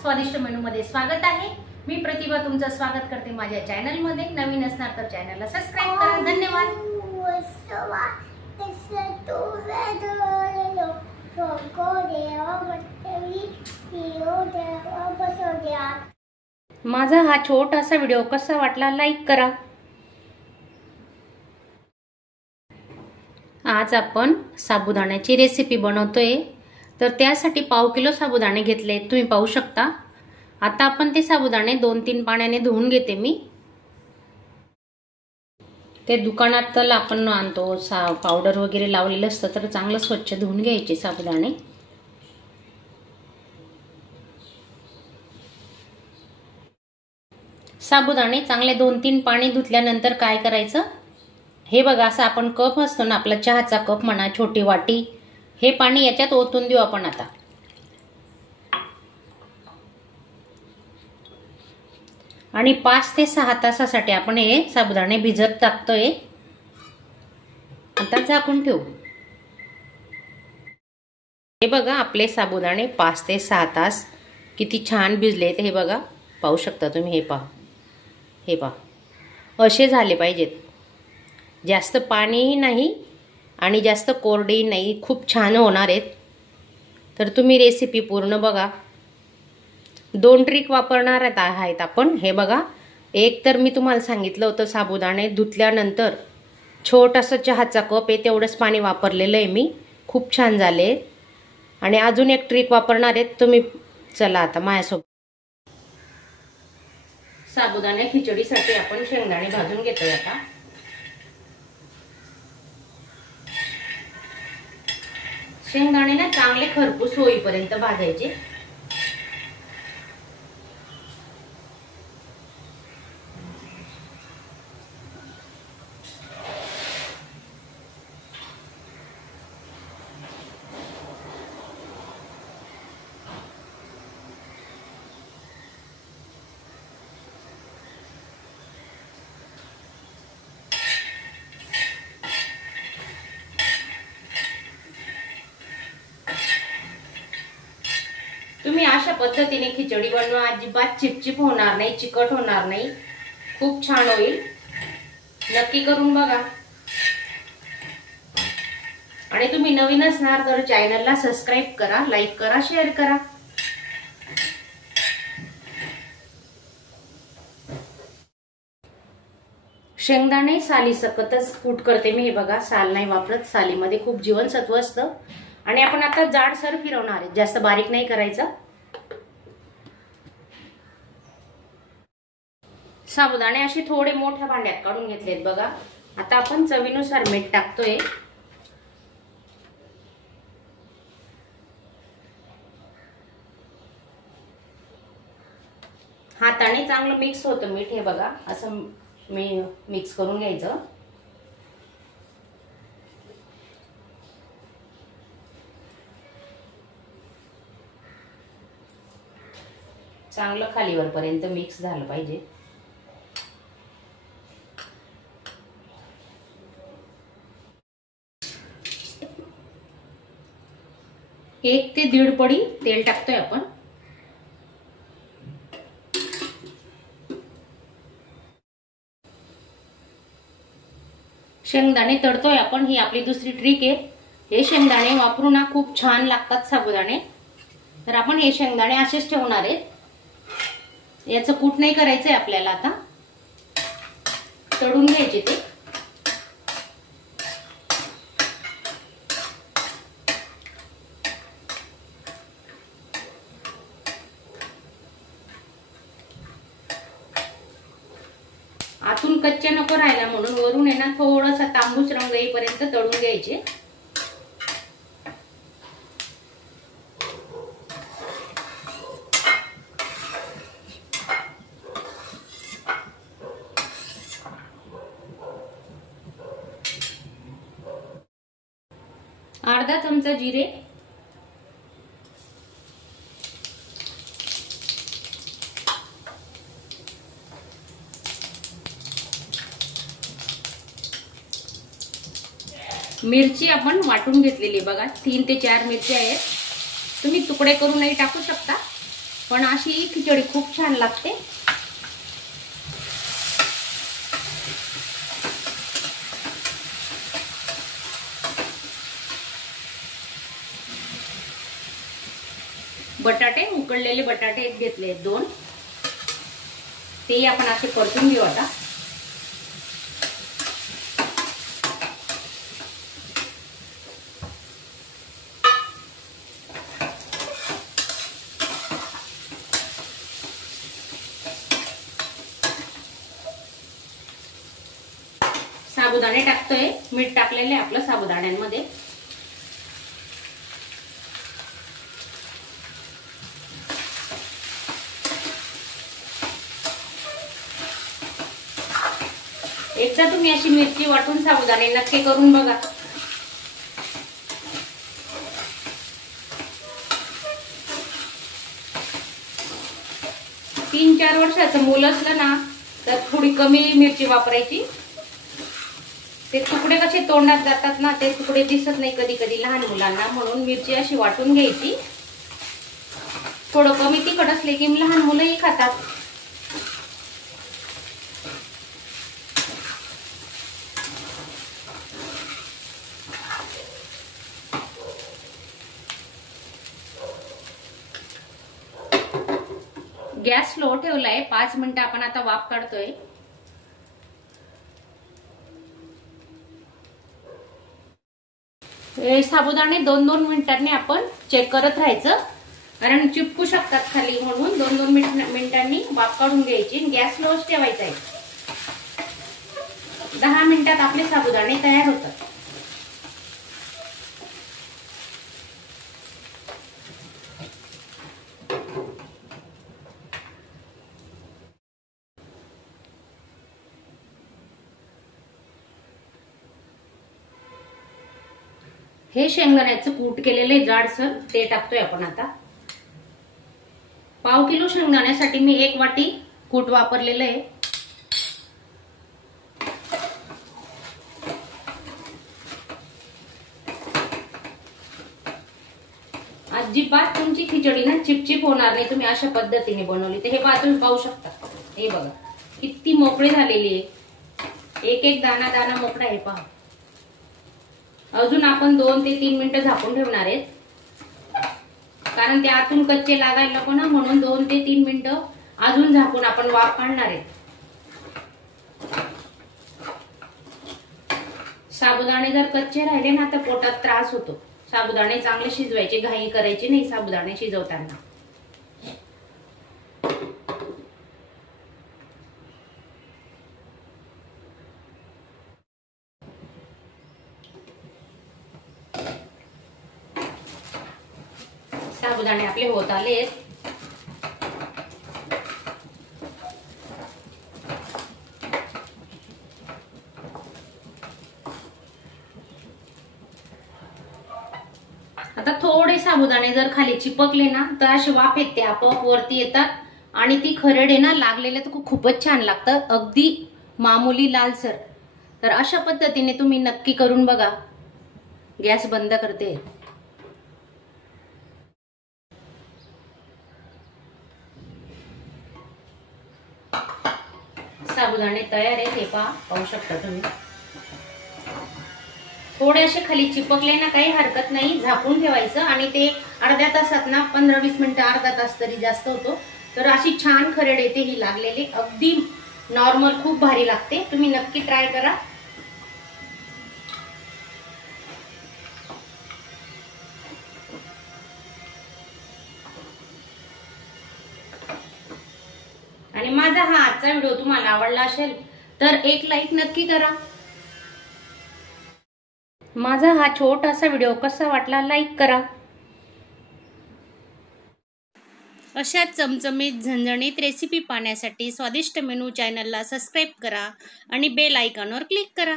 स्वादिष्ट मेनू मध्ये स्वागत आहे। मी प्रतिभा तुमचं स्वागत करते माझ्या चॅनल मध्ये। नवीन असणार तर चॅनलला सबस्क्राइब करा। धन्यवाद। माझा हा छोटासा व्हिडिओ कसा वाटला लाईक करा। आज आपण साबुदाण्याची रेसिपी बनवतोय। तर त्यासाठी पाव किलो साबुदाणे घेतले, तुम्ही पाहू शकता। आता आपण ते साबुदाणे 2-3 पाण्याने धुवून घेते मी। ते दुकानात तर आपण आणतो पावडर वगैरे लावलेलं असतं, तर चांगलं स्वच्छ धुवून घ्यायचे साबुदाणे। साबुदाणे चांगले 2-3 पाणी धुतल्यानंतर काय करायचं, हे बघा असं आपण कप असतो ना आपला चहाचा कप म्हणा, छोटी वाटी, हे पाणी याच्यात ओतून देऊ आपण आता। आणि 5 ते 6 तासासाठी आपण हे साबुदाणे भिजत टाकतोय। आता झाकून ठेवू। हे बघा आपले साबुदाणे 5 ते 6 तास किती छान भिजलेत, हे बघा पाहू शकता तुम्ही। हे पहा असे झाले पाहिजेत। जास्त पाणीही नाही आणि जास्त कोरडेही नाही, खूप छान होणार आहेत। तर तुम्ही रेसिपी पूर्ण बघा। 2 ट्रिक वापरणार आहेत आपण। हे बघा, एक तर मी तुम्हाला सांगितलं होतं साबुदाणे धुतल्यानंतर छोटासा चहाचा कप आहे तेवढंच पाणी वापरलेलं आहे मी, खूप छान झाले। आणि अजून एक ट्रिक वापरणार आहेत तुम्ही, चला आता माझ्यासोबत। साबुदाणे खिचडीसाठी आपण शेंगदाणे भाजून घेतोय आता। शेंगदाणे ना चांगले खरपूस होईपर्यंत भाजायचे। तुम्ही अशा पद्धतीने खिचडी बनवा, अजिबात चिपचिप होणार नाही, चिकट होणार नाही, खूप छान होईल। नक्की करून बघा। आणि तुम्ही नवीन असणार तर चॅनलला सबस्क्राइब करा, लाईक करा, शेअर करा। शेंगदाणे साली सकतच कूट करते मी, हे बघा साल नाही वापरत, सालीमध्ये खूप जीवनसत्व असतं। आणि आपण आता जाडसर फिरवणार आहे, जास्त बारीक नाही करायचं। साबुदाणे असे थोडे मोठ्या भांड्यात काढून घेतलेत बघा। आता आपण चवीनुसार मीठ टाकतोय। हाताने चांगलं मिक्स होतं मीठ, हे बघा असं मिक्स करून घ्यायचं। चांगलं खालीवर पर्यंत मिक्स झालं पाहिजे। 1 ते 1.5 पडी तेल टाकतोय आपण। शेंगदाणे तळतोय आपण, ही आपली दुसरी ट्रिक आहे। हे शेंगदाणे वापरून ना खूप छान लागतात साबुदाणे। तर आपण हे शेंगदाणे असेच ठेवणार आहेत, याचं कूट नाही करायचंय आपल्याला। आता तळून घ्यायचे ते। आतून कच्चे नको राहायला म्हणून वरून आहे ना थोडासा तांबूस रंग येईपर्यंत तळून घ्यायचे। अर्धा चमचा जिरे, मिरची आपण वाटून घेतलेली बघा, 3 ते 4 मिरच्या आहेत। तुम्ही तुकडे करूनही टाकू शकता, पण अशी खिचडी खूप छान लागते. बटाटे, उकडलेले बटाटे एक घेतले, 2. ते आपण असे परतून घेऊ आता. साबुदाणे टाकतोय, मीठ टाकलेले आपलं साबुदाण्यांमध्ये. एकदा तुम्ही अशी मिरची वाटून साबुदाणे नक्की करून बघा. तीन 4 वर्षाचं मूल असलं ना तर थोडी कमी मिरची वापरायची. ते तुकडे कसे तोंडात जातात ना, ते तुकडे दिसत नाही कधी कधी लहान मुलांना, म्हणून मिरची अशी वाटून घ्यायची. थोडं कमी तिखट असले की लहान मुलंही खातात. गॅस स्लो ठेवलाय. 5 मिनिटं आपण आता वाफ काढतोय. साबुदाणे 2-2 मिनिटांनी आपण चेक करत राहायचं, कारण चिपकू शकतात खाली, म्हणून 2-2 मिनिटांनी वाफ काढून घ्यायची. गॅस स्लोच ठेवायचा आहे. 10 मिनिटात आपले साबुदाणे तयार होतात. हे शेंगदाण्याचं कूट केलेले जाडसर ते टाकतोय आपण आता. पाव किलो शेंगदाण्यासाठी मी 1 वाटी कूट वापरलेलं आहे. अजिबात तुमची खिचडी ना चिपचिप होणार नाही तुम्ही अशा पद्धतीने बनवली तर. हे तुम्ही पाहू शकता. हे बघा किती मोकळी झालेली आहे. एक दाना दाना मोकळा आहे पहा. अजून आपण 2 ते 3 मिनिटं झाकून ठेवणार आहेत, कारण ते आतून कच्चे लागायला नको ना, म्हणून 2 ते 3 मिनिटं अजून झाकून आपण वाफ काढणार आहेत. साबुदाणे जर कच्चे राहिले ना तर पोटात त्रास होतो. साबुदाणे चांगले शिजवायचे, घाई करायची नाही साबुदाणे शिजवताना. साबुदाणे आपले होत आलेत. आता थोडे साबुदाणे जर खाली चिपकले ना तर अशी वाफ येते, आपोआप वरती येतात आणि ती खरडे ना लागलेले तर खूपच छान लागतं, अगदी मामूली लालसर. तर अशा पद्धतीने तुम्ही नक्की करून बघा. गॅस बंद करते. साबुदाणे तयार आहे. हे पाहू शकता तुम्ही. थोडे असे खाली चिपकले ना काही हरकत नाही, झाकून ठेवायचं आणि ते अर्ध्या तासात ना 15-20 मिनिटं, अर्धा तास तरी जास्त होतो. तर अशी छान खरड येते ही लागलेली, अगदी नॉर्मल, खूप भारी लागते. तुम्ही नक्की ट्राय करा. आणि माझा हा आजचा व्हिडिओ तुम्हाला आवडला असेल तर एक लाईक नक्की करा. माझा हा छोटासा व्हिडिओ कसा वाटला लाईक करा. अशा चमचमीत झणझणीत रेसिपी पाहण्यासाठी स्वादिष्ट मेनू चॅनलला सबस्क्राईब करा आणि बेल आयकॉनवर क्लिक करा.